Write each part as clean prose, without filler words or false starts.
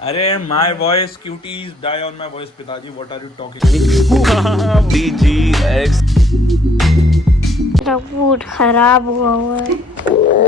अरे my voice cuties die on my voice पिताजी what are you talking BGX। मेरा mood खराब हुआ है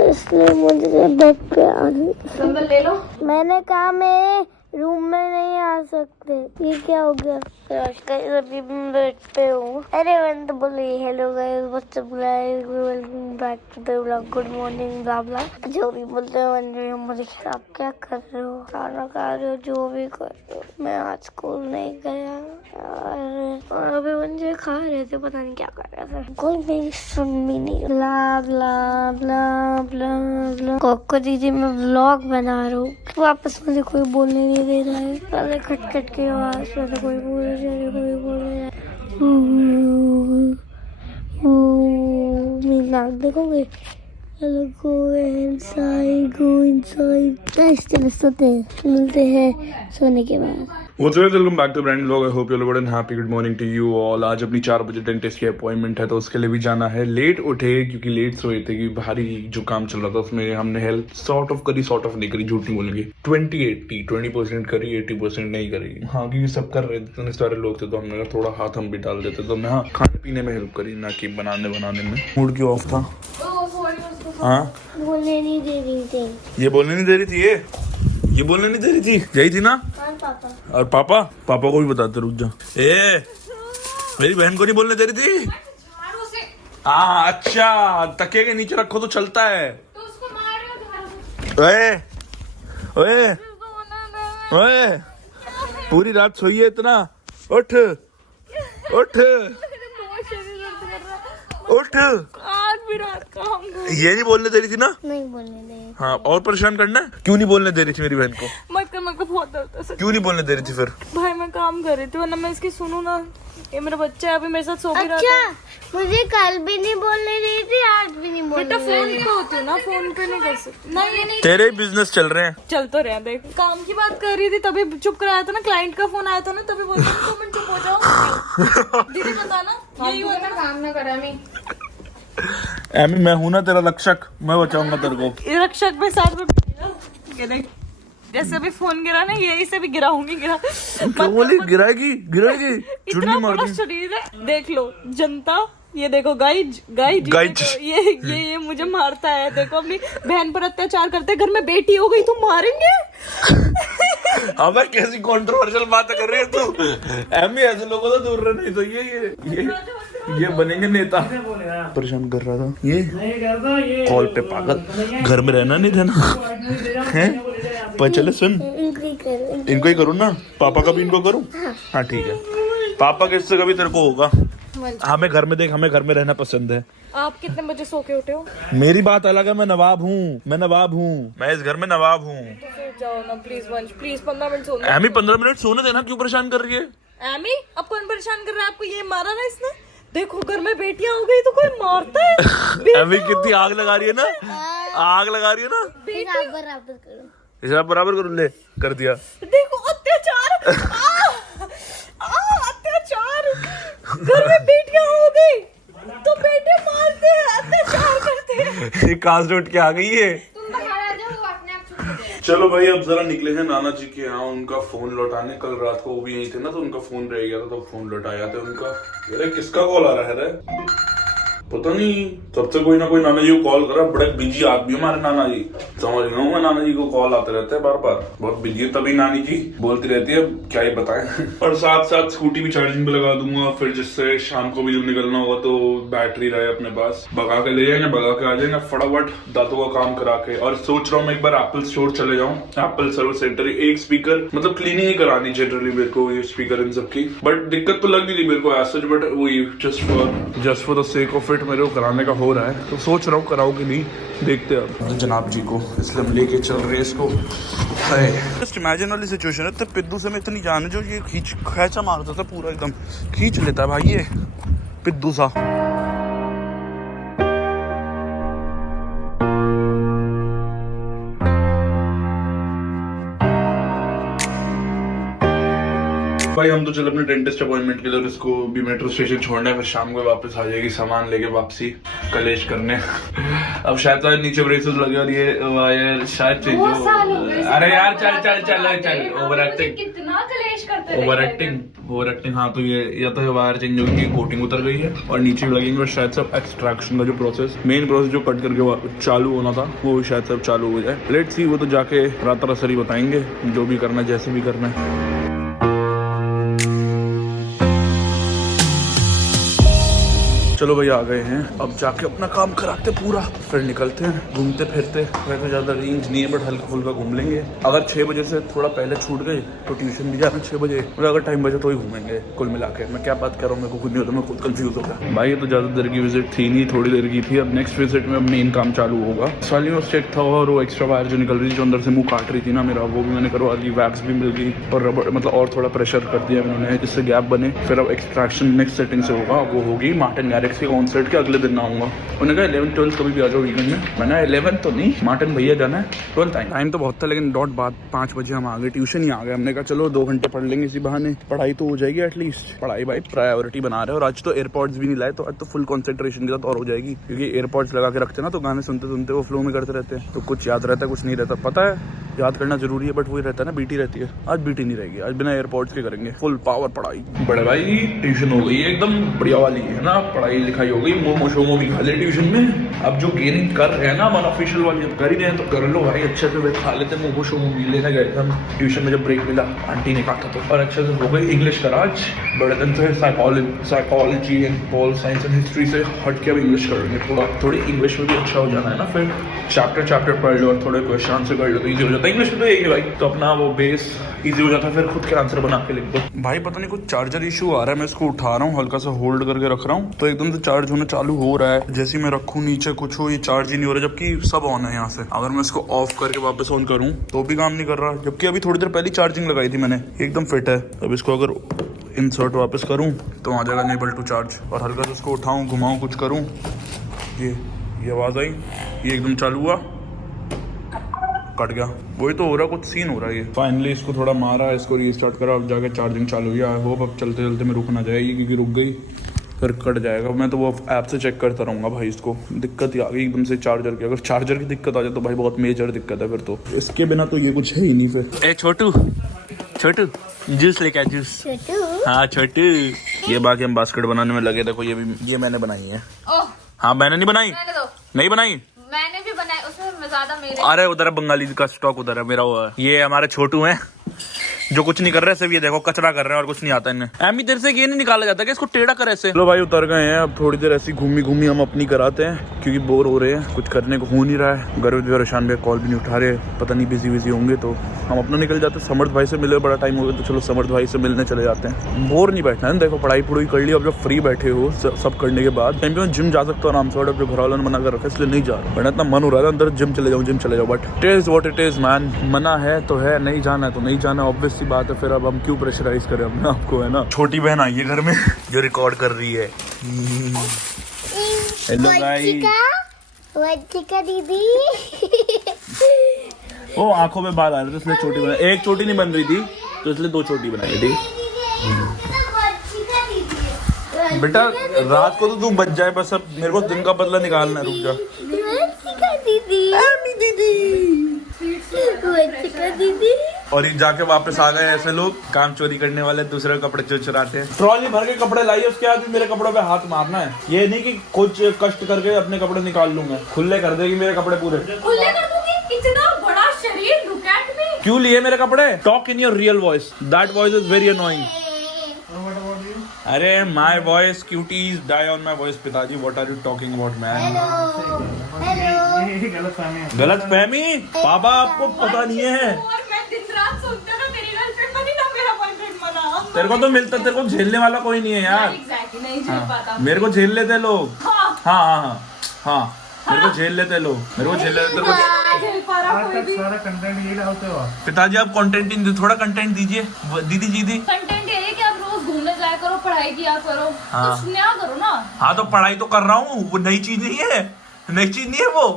इसलिए मुझे बेड पे आने। संदल ले लो। मैंने कहा मैं रूम में नहीं आ सकते। ये क्या हो गया? अभी बेड पे हूँ। अरे मैंने तो बोली hello guys what's up guys welcome back to the vlog good morning blah blah जो भी बोलते हो मुझे आप क्या कर रहे हो, खाना खा रहे हो, जो भी कर रहे हो। मैं आज स्कूल नहीं गया और अभी मुझे खा रहे थे, पता नहीं क्या कर रहे थे। कोई मेरी सुन भी नहीं। ब्ला ब्ला ब्ला ब्ला ब्ला। कोको दीदी मैं व्लॉग बना रहा हूँ, वापस मुझे कोई बोलने नहीं दे रहा है। पहले खट खट की आवाज से कोई बोल रहा है, कोई बोल रहा है। मेरी नाक देखोगे? Go inside, go inside। चलो सोते हैं, मिलते हैं सोने के बाद। Welcome back to brand vlog. I hope you all good and happy good morning to you all. आज अपनी 4 बजे डेंटिस्ट की अपॉइंटमेंट है तो उसके लिए भी जाना है। लेट उठे क्योंकि लेट सोए थे कि भारी जो काम चल रहा था उसमें हमने हेल्प सॉर्ट ऑफ करी, सॉर्ट ऑफ नहीं करी, झूठ नहीं बोलेंगे। 20% करी, 80% नहीं करी। हाँ क्योंकि सब कर रहे थे, इतने सारे लोग थे तो हमने थोड़ा हाथ हम भी डाल देते। तो हमने हाँ खाने पीने में हेल्प करी, ना कि बनाने में। मूड क्यों ऑफ था? हाँ बोलने नहीं दे रही थी। ये बोलने नहीं दे रही थी, ये बोलने नहीं दे रही थी, यही थी ना। और पापा? और पापा को भी बताते, रुक जा। मेरी बहन को नहीं बोलने दे रही थी। हाँ अच्छा, तकिए के नीचे रखो तो चलता है। तो उसको मार ओए ओए ओए, पूरी रात सोई है इतना? उठ उठ उठ। आज भी रात काम ये नहीं बोलने दे रही थी ना? नहीं बोलने दे। हाँ और परेशान करना है? क्यों नहीं बोलने दे रही थी मेरी बहन को? मत कर बहुत दर्द है। क्यों नहीं बोलने दे रही थी फिर? भाई मैं काम कर रही थी वरना मैं इसकी सुनूं ना। ये मेरा बच्चा है, अभी मेरे साथ सो भी रहा अच्छा था। मुझे कल भी नहीं बोलने दी थी, आज भी नहीं बोलने बेटा फोन पे होती है ना, फोन पे नहीं कर सकती। नहीं तेरे बिजनेस चल रहे हैं। चल तो रहा, देख काम की बात कर रही थी तभी चुप कराया था ना। क्लाइंट का फोन आया था ना तभी बोलता 2 मिनट चुप हो जाओ। दीदी बताना यही हुआ ना, काम ना करा नहीं। एमी मैं हूं ना तेरा रक्षक, मैं बचाऊंगा तेरे को। रक्षक में 7 रुपए जैसे अभी फोन गिरा ना, यही से भी गिराऊंगी। क्यों बोली गिराएगी? इतना चुन्नी मार बड़ा दी। शरीर है, देख लो जनता। ये देखो गाइज ये मुझे मारता है। देखो अपनी बहन पर अत्याचार करते, घर में बेटी हो गई तो मारेंगे। अबे कैसी कंट्रोवर्शियल बातें कर रही है तू? एमी ऐसे लोगों से दूर रह, नहीं तो ये बनेंगे नेता। परेशान कर रहा था ये कॉल पे, पागल। घर में रहना नहीं देना है। पर चले सुन, इनको ही करूँ ना, पापा का भी इनको करूँ? हाँ ठीक है, पापा के इससे कभी तेरे को होगा। हमें घर में देख, हमें घर में रहना पसंद है। आप कितने बजे सो के उठे हो? मेरी बात अलग है, मैं नवाब हूँ, मैं इस घर में नवाब हूँ। तो फिर जाओ ना प्लीज वंश, प्लीज 15 मिनट सोने। एमी 15 मिनट सोने देना, क्यों परेशान कर रही है? एमी अब कौन परेशान कर रहा है आपको? ये मारा ना इसने। देखो घर में बेटियां हो गई तो कोई मारता है। एमी कितनी आग लगा रही है ना, आग लगा रही है ना। बराबर करो, हिसाब बराबर कर ले, कर दिया। देखो अत्याचार, अत्याचार। घर में बेटियां हो गई तो बेटे मारते हैं, अत्याचार करते हैं। कहाँ से उठ के आ गई है? तुम बाहर आ जाओ, वो अपने आप छूट जाएगा। चलो भाई अब जरा निकले हैं नाना जी के यहाँ उनका फोन लौटाने। कल रात को वो भी यही थे ना तो उनका फोन रह गया था तो फोन लौटाया था उनका। अरे किसका कॉल आ रहा है रे? पता नहीं, सबसे कोई ना कोई नाना जी को कॉल करा। बड़े बिजी आदमी हमारे नाना जी, समझ रहा हूँ मैं। नाना जी को कॉल आते रहते हैं बार बार, बहुत बिजी है। तभी नानी जी बोलती रहती है, क्या ही बताएं। और साथ साथ स्कूटी भी चार्जिंग पे लगा दूंगा, फिर जिससे शाम को भी जब निकलना होगा तो बैटरी रहे अपने पास। भगा के ले जाएंगे, भगा के आ जाएंगे फटाफट दांतों का काम करा के। और सोच रहा हूँ मैं एक बार एप्पल स्टोर चले जाऊँ, एप्पल सर्विस सेंटर। एक स्पीकर मतलब क्लीनिंग ही करानी जनरली मेरे को, ये स्पीकर इन सबकी। बट दिक्कत तो लग नहीं थी मेरे को एज सच, बट वही just for the sake of it मेरे को कराने का हो रहा है तो सोच रहा हूँ कराऊं कि नहीं, देखते हैं अब जनाब जी को। इसलिए हम लेके चल रहे हैं इसको। जस्ट इमेजिन वाली सिचुएशन है, तो पिद्दू से मैं इतनी जान है जो ये खींचा मारता था, पूरा एकदम खींच लेता है भाई ये पिद्दू सा। भाई हम तो चल अपने डेंटिस्ट अपॉइंटमेंट के लिए, और इसको भी मेट्रो स्टेशन छोड़ना है, फिर शाम को वापस आ जाएगी सामान लेके वापसी कलेश करने। अब शायद तो नीचे ब्रेसेस लगे और ये वायर शायद चेंज हो। अरे यार चल चल चल चल, ओवर एक्टिंग, कितना कलेश करते ओवर एक्टिंग। हाँ तो ये या तो ये वायर चेंज होगी, कोटिंग उतर गई है और नीचे भी लगेंगे, और शायद सब एक्सट्रैक्शन का जो प्रोसेस, मेन प्रोसेस जो कट करके चालू होना था वो शायद सब चालू हो जाए। लेट्स सी, वो तो जाके रात असरी बताएंगे जो भी करना है, जैसे भी करना है। चलो भाई आ गए हैं, अब जाके अपना काम कराते पूरा, फिर निकलते हैं घूमते फिरते। वैसे ज्यादा रेंज नहीं है बट हल्का फुल्का घूम लेंगे। अगर 6 बजे से थोड़ा पहले छूट गए तो ट्यूशन भी जाना 6 बजे, और अगर टाइम बचे तो ही घूमेंगे। कुल मिला के मैं क्या बात कर रहा हूँ, मेरे को खुद नहीं होता, मैं खुद कंफ्यूज हो गया। भाई ये तो ज्यादा देर की विजिट थी नहीं, थोड़ी देर की थी। अब नेक्स्ट विजिट में मेन काम चालू होगा। सालियों चेक था और वो एक्स्ट्रा वायर जो निकल रही थी, जो अंदर से मुंह काट रही थी ना मेरा, वो भी मैंने करवा दी। वैक्स भी मिल गई और रबड़, मतलब और थोड़ा प्रेशर कर दिया उन्होंने जिससे गैप बने। फिर अब एक्सट्रैक्शन नेक्स्ट सेटिंग से होगा, वो होगी मार्टिन गैरिक्स के कॉन्सर्ट के अगले दिन आऊंगा। उन्होंने कहा 11 12 कभी भी आ जाओ वीकेंड में। मैंने 11 तो नहीं, मार्टिन भैया जाना है 12 टाइम तो बहुत था, लेकिन डॉट बाद 5 बजे हम आ गए, ट्यूशन ही आ गए। हमने कहा चलो 2 घंटे पढ़ लेंगे, इसी बहाने पढ़ाई तो हो जाएगी एटलीस्ट। पढ़ाई भाई प्रायोरिटी बना रहे हैं, और आज तो एयरपॉड्स भी नहीं लाए, तो आज तो फुल कॉन्सेंट्रेशन के साथ और हो जाएगी, क्योंकि एयरपॉड्स लगा के रखते हैं ना तो गाने सुनते सुनते वो फ्लो में करते रहते हैं, तो कुछ याद रहता है कुछ नहीं रहता। पता है याद करना जरूरी है, बट वही रहता है ना, बीटी रहती है। आज बीटी नहीं रहेगी, आज बिना एयरपॉड्स के करेंगे फुल पावर पढ़ाई। बड़े भाई ट्यूशन हो गई एकदम बढ़िया वाली है ना, पढ़ाई लिखाई हो गई, मोमो शोमो भी खा ले ट्यूशन में। अब जो गेनिंग कर रहे हैं ना मन ऑफिशियल वाली, अब कर ही रहे हैं तो कर लो भाई अच्छे से। वे खा लेते मोमो शोमो भी लेने गए थे हम ट्यूशन में, जब ब्रेक मिला आंटी ने कहा था तो। और अच्छे से हो गई इंग्लिश का आज, बड़े दिन से psychology and pol science and history से हट के अब इंग्लिश करेंगे। थोड़ी इंग्लिश में भी अच्छा हो जाना है ना, फिर चैप्टर पढ़ लो और थोड़े क्वेश्चन आंसर कर लो तो ईजी हो जाता है। इंग्लिश में तो यही है भाई, तो अपना वो बेस इजी हो जाता है, फिर खुद के आंसर बना के लिख दो। भाई पता नहीं कुछ चार्जर इशू आ रहा है, मैं इसको उठा रहा हूँ, हल्का सा होल्ड करके रख रहा हूँ तो एकदम से चार्ज होना चालू हो रहा है। जैसे मैं रखूँ नीचे कुछ हो, ये चार्ज ही नहीं हो रहा, जबकि सब ऑन है यहाँ से। अगर मैं इसको ऑफ करके वापस ऑन करूँ तो भी काम नहीं कर रहा, जबकि अभी थोड़ी देर पहले चार्जिंग लगाई थी मैंने, एकदम फिट है। अब इसको अगर इंसर्ट वापस करूँ तो आ जाएगा अनेबल टू चार्ज, और हल्का से इसको उठाऊँ घुमाऊँ कुछ करूँ, ये आवाज़ आई, ये एकदम चालू हुआ, कट गया। वही तो हो रहा, कुछ सीन हो रहा है। ये फाइनली इसको थोड़ा मारा, इसको रीस्टार्ट करा, अब जाके चार्जिंग चालू हुई। आई होप अब चलते चलते में रुक ना जाएगी, क्योंकि रुक गई फिर कट जाएगा। मैं तो वो ऐप से चेक करता रहूँगा भाई। इसको दिक्कत ही आ गई एकदम से चार्जर की, अगर चार्जर की दिक्कत आ जाए तो भाई बहुत मेजर दिक्कत है फिर तो। इसके बिना तो ये कुछ है ही नहीं फिर। ए छोटू जूस लेके आ, जूस। हाँ छोटू, ये बाकी हम बास्केट बनाने में लगे, देखो ये मैंने बनाई है। हाँ मैंने नहीं बनाई, नहीं बनाई, मैंने भी बनाया, उसमें ज्यादा मेरे। अरे उधर है बंगाली का स्टॉक, उधर है मेरा हुआ। ये हमारे छोटू हैं जो कुछ नहीं कर रहे, सिर्फ ये देखो कचरा कर रहे हैं और कुछ नहीं आता इन्हें। एमी देर से ये नहीं निकाला जाता कि इसको टेढ़ा कर ऐसे। लो भाई उतर गए हैं, अब थोड़ी देर ऐसी घूमी हम अपनी कराते हैं, क्योंकि बोर हो रहे हैं, कुछ करने को हो नहीं रहा है। घर में परेशान भैया कॉल भी नहीं उठा रहे, पता नहीं बिजी होंगे, तो हम अपना निकल जाते हैं। समर्थ भाई से मिले बड़ा टाइम हो गया, तो चलो समर्थ भाई से मिलने चले जाते हैं। बोर नहीं बैठना है, देखो पढ़ाई पुढ़ाई कर ली, अब जब फ्री बैठे हो सब करने के बाद टाइम पे जिम जा सकता हूँ आराम से, और अब जो घर वालों ने मना कर रखा है इसलिए नहीं जा रहा। वरना इतना मन हो रहा था अंदर जिम चले जाओ, but it is what it is man. मना है तो है, नहीं जाना है तो नहीं जाना, ऑब्वियस सी बात है। फिर अब हम क्यों प्रेशराइज करें अपने आपको, है ना। छोटी बहन आई है घर में जो रिकॉर्ड कर रही है। हेलो गाइस, वंशिका दीदी। वो आंखों में बाल आ रहे थे इसलिए चोटी बना, एक चोटी नहीं बन रही थी तो इसलिए 2 चोटी बनाई थी। बेटा रात को तो तू बच जाए बस, अब मेरे को दिन का बदला निकालना है, रुक जा। दीदी और ये जाके वापस आ गए ऐसे लोग, काम चोरी करने वाले, दूसरे कपड़े चुराते हैं। ट्रॉली भर के कपड़े लाई, उसके बाद मेरे कपड़ों पे हाथ मारना है। ये नहीं कि कुछ कष्ट करके अपने कपड़े निकाल लूंगा, खुले कर देगी मेरे कपड़े पूरे। खुले कर दूंगी, इतना बड़ा शरीर, लुक एट मी। क्यों लिए मेरे कपड़े? Talk in your real voice, that voice is very annoying. अरे my voice cuties die on my voice. पिताजी what are you talking about man? गलत फहमी पापा, आपको पता नहीं है। तेरे को तो मिलता, तेरे को झेलने वाला कोई नहीं है यार। नहीं झेल पाता। मेरे को झेल लेते लोग। हाँ मेरे को झेल लेते लोग, मेरे को झेल लेते। सारा कंटेंट ये डालते हो पिताजी, आप कंटेंट ही थोड़ा कंटेंट दीजिए। दीदी कंटेंट ये है कि आप रोज घूमने जाया करो, पढ़ाई किया करो, हाँ। कुछ नया करो ना। हाँ तो पढ़ाई तो कर रहा हूँ, वो नई चीज नहीं है, नई चीज नहीं है वो।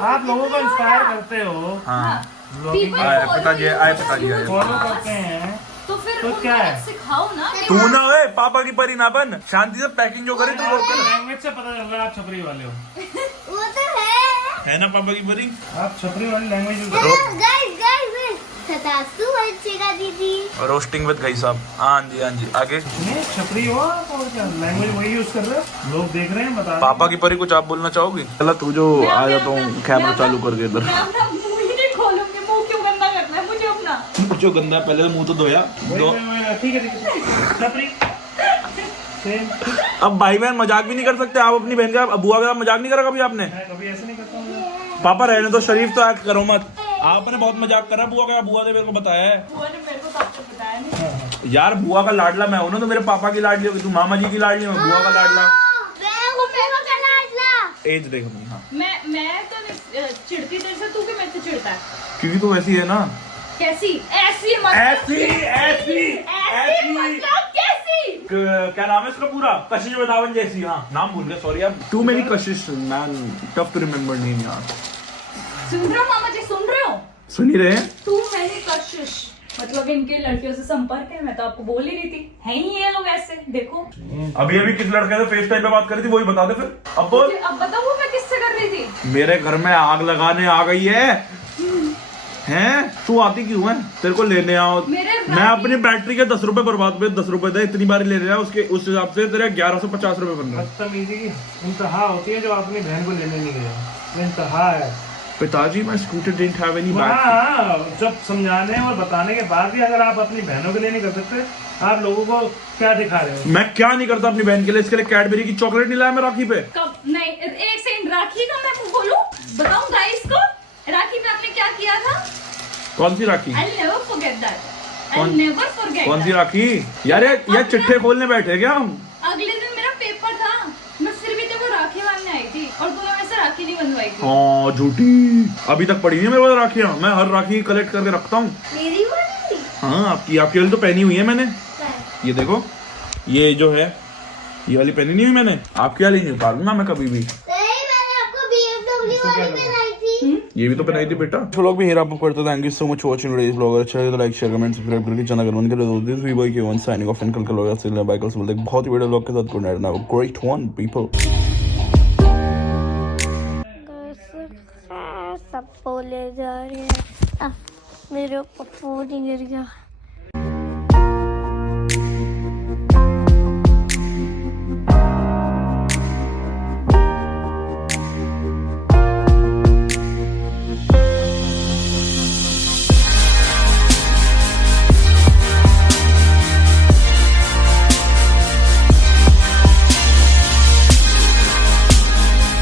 आप लोगों को इंस्पायर करते हो। हाँ People पिताजी आए, पिताजी आए। फॉलो करते हैं। तो फिर तो क्या है? सिखाओ ना। तू ना ओए पापा की परी ना बन, शांति से पैकिंग जो करे तू रोक लैंग्वेज से पता चल रहा है आप छपरी वाले हो। वो तो है है ना पापा की परी। आप छपरी वाली लैंग्वेज यूज गाइस गाइस ततासु बचेगा दीदी रोस्टिंग विद गाइस साहब। हाँ जी आगे। नहीं छपरी हो आप और क्या लैंग्वेज वही यूज कर रहे हो, लोग देख रहे हैं बता रहे पापा की परी कुछ आप बोलना चाहोगी? चला तू जो आ जाता हूँ कैमरा चालू करके इधर। मैं अपना मुंह ही नहीं खोलूंगी, मुंह क्यों गंदा करना है मुझे अपना। जो गंदा है, पहले मुंह तो धोया दो। ठीक है छपरी सेम। अब भाई बहन मजाक भी नहीं कर सकते आप अपनी बहन का, बुआ का मजाक नहीं करा कभी आपने? मैं कभी ऐसे नहीं करता हूँ। पापा रहने तो शरीफ तो एक्ट करो मत। आपने बहुत मजाक करा बुआ का, बुआ ने मेरे को बताया है। बुआ ने मेरे को तब तक बताया नहीं। यार बुआ का लाडला मैं हूं ना, तो मेरे पापा की लाडली होगी, तू मामा जी की लाडली हो, बुआ का लाडला। एज देख अपनी। हाँ मैं तो नहीं चिढ़ती तेरे से, तू क्यों मेरे से चिढ़ता है? क्योंकि तू वैसी है ना। कैसी? ऐसी मतलब ऐसी मतलब कैसी? क्या नाम है इसका पूरा? कशिश वदावन जैसी। हाँ नाम भूल गया, सॉरी। अब too many Kashish man, tough to remember name यार। सुन रहे हो मामा जी, सुन रहे हो? सुन ही रहे हैं। तू मैंने कशिश मतलब इनके लड़कियों से संपर्क है, मैं तो आपको बोल ही रही थी। है ही ये लोग ऐसे, देखो। अभी किस लड़के से फेस टाइम पे बात करी थी, वही बता दे फिर। अब बोल। अब बताओ वो मैं किससे कर रही थी? मेरे घर में आग लगाने आ गई है। हैं तू आती क्यों है? तेरे को लेने आओ। मैं अपनी बैटरी के 10 रुपए बर्बाद पे 10 रुपए थे, इतनी बार ले रहा है उसके, उस हिसाब से तेरे 1150 रुपए बन रहे हैं। बदतमीजी की इंतहा होती है जो आप अपनी बहन को लेने नहीं गए, इंतहा है। पिताजी मैं scooter didn't have any battery. हाँ जब समझाने और बताने के बाद भी अगर आप अपनी बहनों के लिए नहीं कर सकते, आप लोगों को क्या दिखा रहे हो? मैं क्या नहीं करता अपनी बहन के लिए, इसके लिए कैडबरी की चॉकलेट नहीं लाया मैं राखी पे। कब? नहीं, एक सेकंड, राखी का मैं बोलूं, बताऊं गाइस को राखी में आपने क्या किया था? कौन सी राखी? I'll never forget that. कौन- I'll never forget कौन सी that. राखी? यार चिट्ठे खोलने बैठे क्या हम? अगले दिन मेरा पेपर था, मैं फिर भी तेरे को राखी बांधने आई थी और तूने मेरे से राखी नहीं बंधवाई थी। हाँ झूठी, अभी तक पड़ी नहीं है मेरे पास राखियाँ। मैं हर राखी कलेक्ट करके रखता हूँ। मेरी वाली हाँ आपकी वाली तो पहनी हुई है मैंने। ये देखो, ये जो है ये वाली पहनी नहीं हुई मैंने, आपकी वाली नहीं उतारूंगा मैं कभी भी। मैंने आपको BMW वाली पहनाई थी। ये भी तो पहनाई थी बेटा। तो लोग भी हेरा अप करते, thank you so much for watching today's vlog. अच्छा लगे तो लाइक शेयर कमेंट सब्सक्राइब करके चैनल करने के लिए दिस वी बॉय के वन साइनिंग ऑफ एंड कल लोग से बाय कल से बहुत ही वीडियो व्लॉग के साथ good night, have a great one people. सब बोले जा रहे हैं, मेरे ऊपर फोन ही गिर गया।